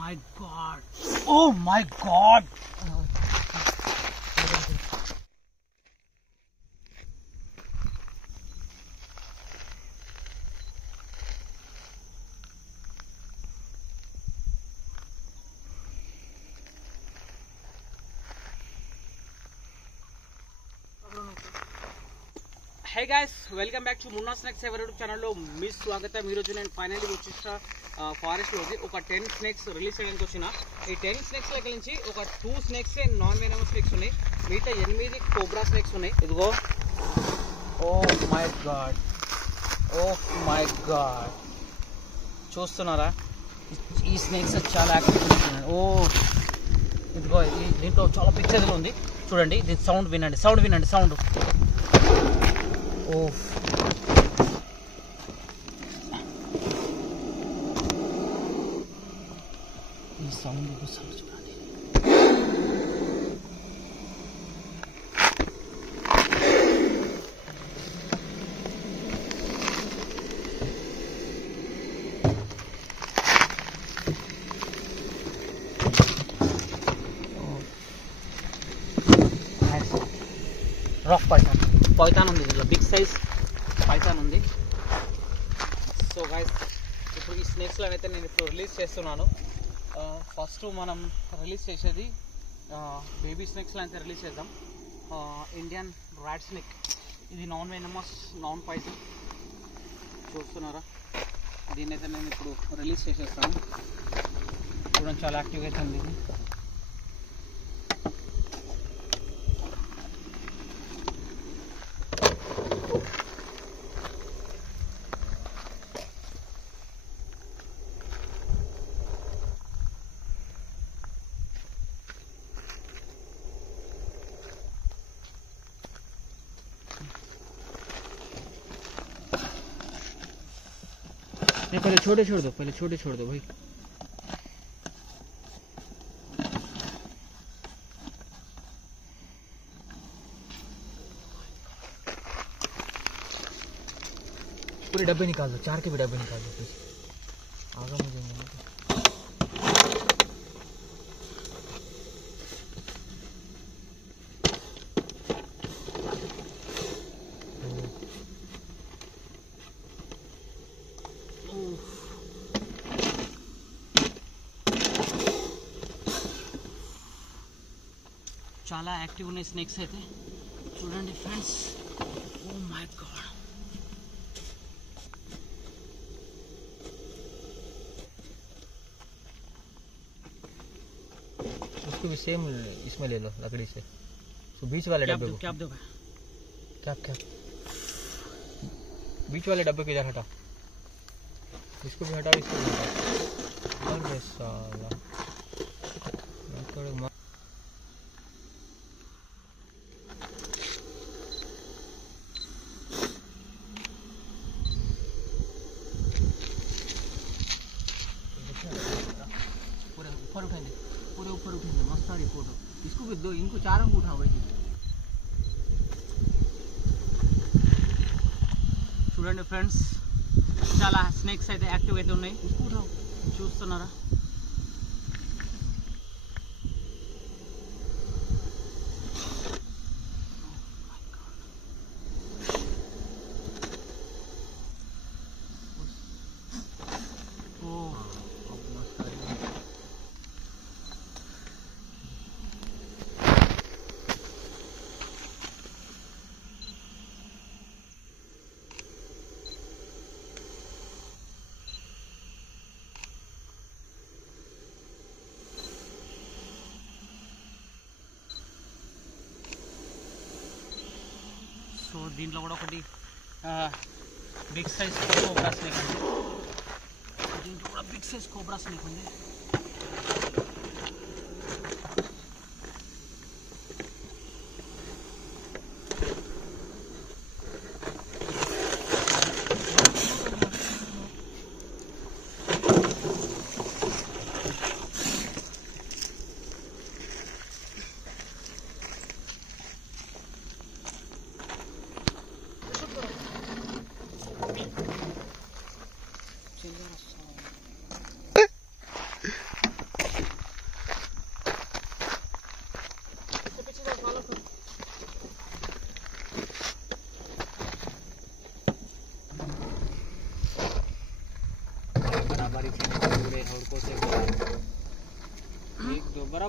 my god. Oh my god. Hey guys, welcome back to Munna snakes ever YouTube ఛానల్లో మీ స్వాగతం. ఈరోజు నేను ఫైనల్లీ వచ్చేసిన ఫారెస్ట్లోకి ఒక 10 స్నేక్స్ రిలీజ్ చేయడానికి వచ్చిన. ఈ 10 స్నేక్స్ దగ్గర నుంచి ఒక 2 స్నేక్స్ నాన్ వెనమస్ స్నేక్స్ ఉన్నాయి, మిగతా 8 కోబ్రా స్నేక్స్ ఉన్నాయి. ఇదిగో, oh my God, oh my God, చూస్తున్నారా? ఈ స్నేక్స్ చాలా యాక్టివ్ ఉన్నాయి. ఓ ఇదిగో, దీంట్లో చాలా పిక్చర్లు ఉంది చూడండి. దీని సౌండ్ వినండి, సౌండ్ వినండి, సౌండ్. ఓ ఈ సౌండ్ చూడండి. రాక్ పైథాన్ ఉంది, దీంట్లో బిగ్ సైజ్ పైథాన్ ఉంది. సో గైస్, ఇప్పుడు ఈ స్నేక్స్లో అయితే నేను ఇప్పుడు రిలీజ్ చేస్తున్నాను. ఫస్ట్ మనం రిలీజ్ చేసేది బేబీ స్నేక్స్లో అయితే రిలీజ్ చేద్దాం. ఇండియన్ ర్యాట్ స్నేక్, ఇది నాన్ వెనమస్, నాన్ పాయిజన్. చూస్తున్నారా? దీన్ని అయితే నేను ఇప్పుడు రిలీజ్ చేసేస్తాను. చూడండి, చాలా యాక్టివ్గా అయితే ఉంది ఇది. पहले छोटे छोड़ दो, पहले छोटे छोड़ दो भाई. पूरे डब्बे निकाल दो, 4 के भी डब्बे निकाल दो प्लीज. आगे मुझे नहीं. చాలా యాక్టివ్ ఉన్నాయి స్నేక్స్ అయితే చూడండి ఫ్రెండ్స్. ఓ మై గాడ్, उसको भी सेम इसमें ले लो लकड़ी से. तो बीच वाले डब्बे को क्या दो, क्या बीच वाले डब्बे को इधर हटा, इसको भी हटाओ, इसको भी हटाओ. और साला ऊपर उठाएंगे, पूरे ऊपर उठेंगे. मस्त आ रही फोटो. इसको भी दो, इनको 4 को उठाओ भाई. చూడండి ఫ్రెండ్స్, చాలా స్నేక్స్ అయితే యాక్టివ్ అయితే ఉన్నాయి. इसको उठाओ, చూస్తున్నారా? సో దీంట్లో కూడా ఒకటి బిగ్ సైజ్ కోబ్రా స్నేక్ ఉంది. దీంట్లో కూడా బిగ్ సైజ్ కోబ్రా స్నేక్ ఉంది.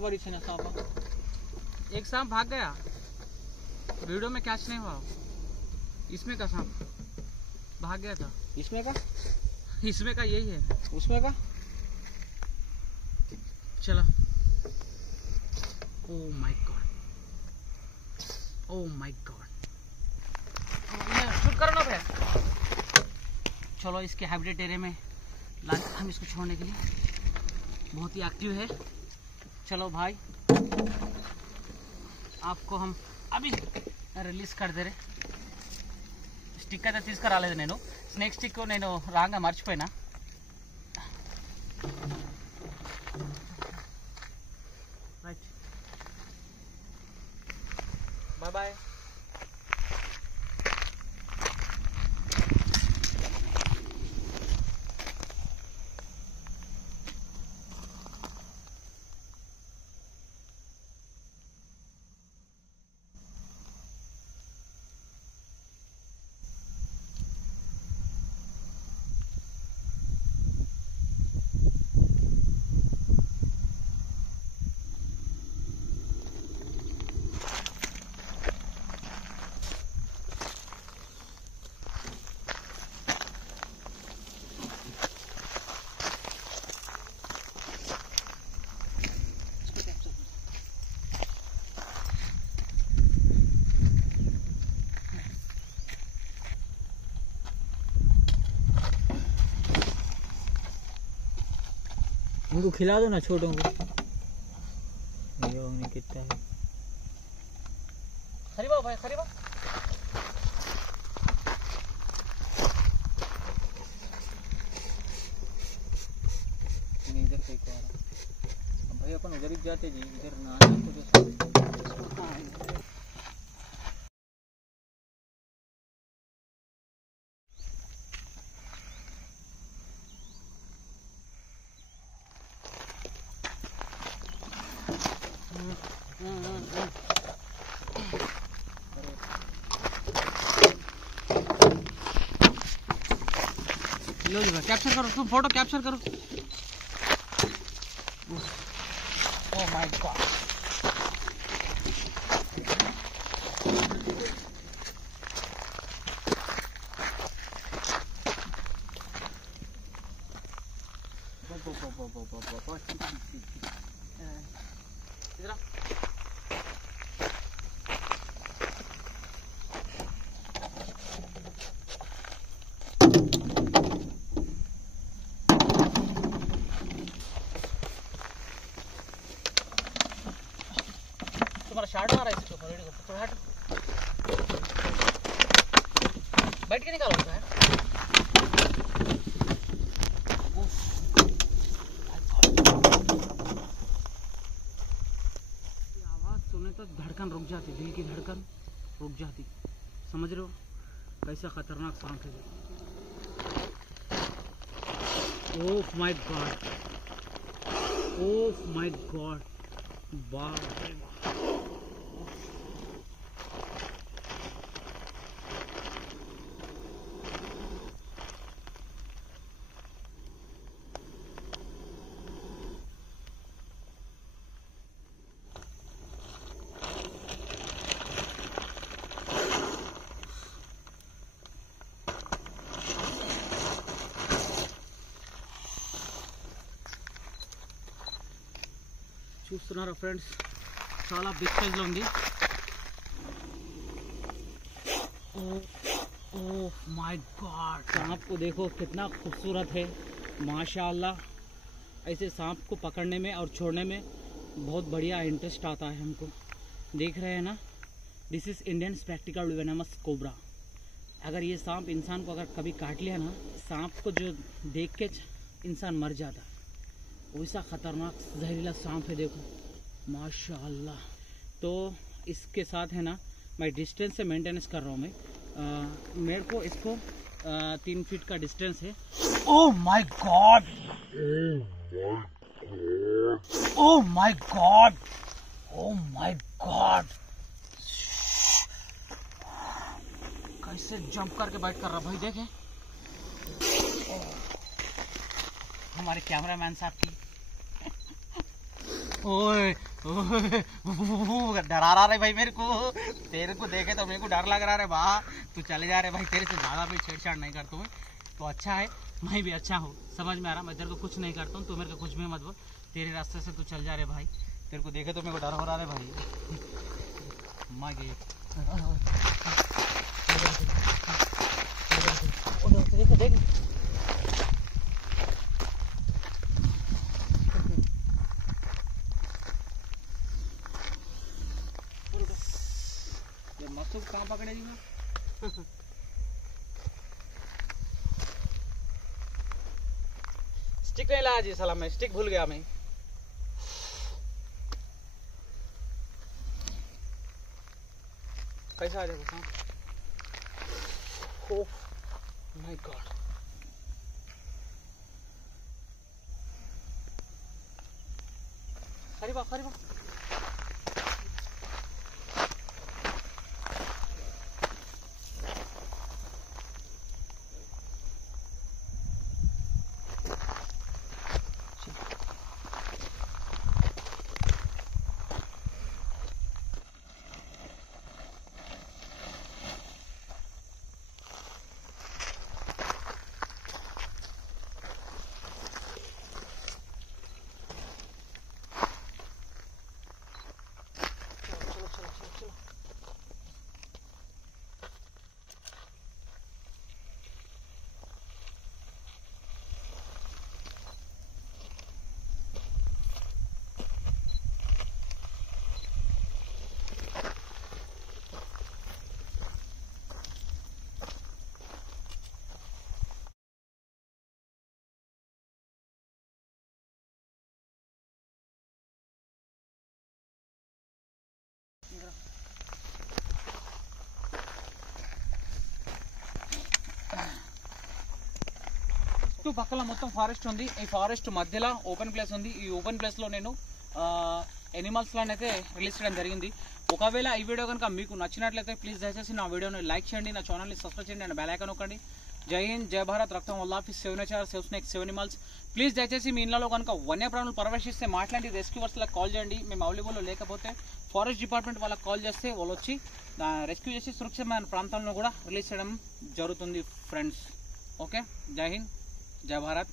बराबर इसे ना सांप। एक सांप भाग गया, वीडियो में कैच नहीं हुआ। इसमें का सांप भाग गया था। इसमें का यही है। उसमें का चला। Oh my God, oh my God, shoot करो ना भाई। चलो इसके हाइब्रिड एरिया में लाए हम इसको छोड़ने के लिए। बहुत ही एक्टिव है। चलो भाई, आपको हम अभी रिलीज कर दे रहे। స్టిక్ అయితే తీసుకురాలేదు నేను, స్నేక్ స్టిక్ నేను రాంగా మర్చిపోయినా. Right, bye bye. उनको खिला दो ना छोटों को। ये कितना है। खरीबा भाई, खरीबा। इधर कहीं को आ रहा भाई, अपन उधर ही जाते जी, इधर ना आने तो लो कैप्चर करो, तुम फोटो कैप्चर करो। ओह माय गॉड, इधर तुम्हारा शार्ट आ रहा है इसके ऊपर। तो हट, बैठ के निकालो है। आवाज सुने तो धड़कन रुक जाती, दिल की धड़कन रुक जाती। समझ रहे हो कैसा खतरनाक सांप है। Oh my God, oh my God, बाप रे बाप। చూస్తున్నారా ఫ్రెండ్స్, చాలా బిగ్ సైజ్లో ఉంది. ओह माय गॉड, सांप को देखो कितना खूबसूरत है माशाल्लाह। ऐसे सांप को पकड़ने में और छोड़ने में बहुत बढ़िया इंटरेस्ट आता है हमको। देख रहे हैं ना, this is Indian spectacled venomous cobra. अगर ये सांप इंसान को अगर कभी काट लिया ना, सांप को जो देख के इंसान मर जाता है, वैसा ख़तरनाक जहरीला सांप है देखो माशाल्लाह। तो इसके साथ है ना, मैं डिस्टेंस से मेंटेनेंस कर रहा हूँ। मैं मेरे को इसको 3 फीट का डिस्टेंस है। Oh my God, oh my God, oh my God, कैसे जंप करके बाइट कर रहा भाई। देखें हमारे कैमरामैन साहब की। ओए डरा रहा रे भाई मेरे को, तेरे को देखे तो मेरे को डर लग रहा है बा। तू चले जा रहे भाई, तेरे से ज्यादा भी छेड़छाड़ नहीं करता हूँ तो अच्छा है, मैं भी अच्छा हूँ, समझ में आ रहा। मैं तेरे को कुछ नहीं करता हूँ, तू मेरे को कुछ भी मत बोल। तेरे रास्ते से तू चल जा रहे भाई, तेरे को देखे तो मेरे को डर हो रहा है भाई। माँ के देख देख मस्त कहाँ पकड़ेगी मैं। स्टिक नहीं लाया जी साला, मैं स्टिक भूल गया मैं। कैसा आ जाएगा? ओह माय गॉड, अरे वाह अरे वाह। చుట్టూ పక్కల మొత్తం ఫారెస్ట్ ఉంది. ఈ ఫారెస్ట్ మధ్యలో ఓపెన్ ప్లేస్ ఉంది. ఈ ఓపెన్ ప్లేస్లో నేను ఎనిమల్స్లను అయితే రిలీజ్ చేయడం జరిగింది. ఒకవేళ ఈ వీడియో కనుక మీకు నచ్చినట్లయితే ప్లీజ్ దయచేసి నా వీడియోని లైక్ చేయండి, నా ఛానల్ని సబ్స్క్రైబ్ చేయండి అండ్ బెల్ ఐకాన్ నొక్కండి. జై హింద్, జై భారత్, రక్తం వల్లాఫీ, save nature, save snakes, save animals. Please దయచేసి మీ ఇళ్లలో కనుక వన్యప్రాణులు ప్రవేశిస్తే మాట్లాడి రెస్క్యూవర్స్లకు కాల్ చేయండి. మేము అవైలబుల్లో లేకపోతే ఫారెస్ట్ డిపార్ట్మెంట్ వాళ్ళకి కాల్ చేస్తే వాళ్ళు వచ్చి రెస్క్యూ చేసి సురక్షితమైన ప్రాంతాలను కూడా రిలీజ్ చేయడం జరుగుతుంది ఫ్రెండ్స్. ఓకే, జై హింద్, జై భారత్.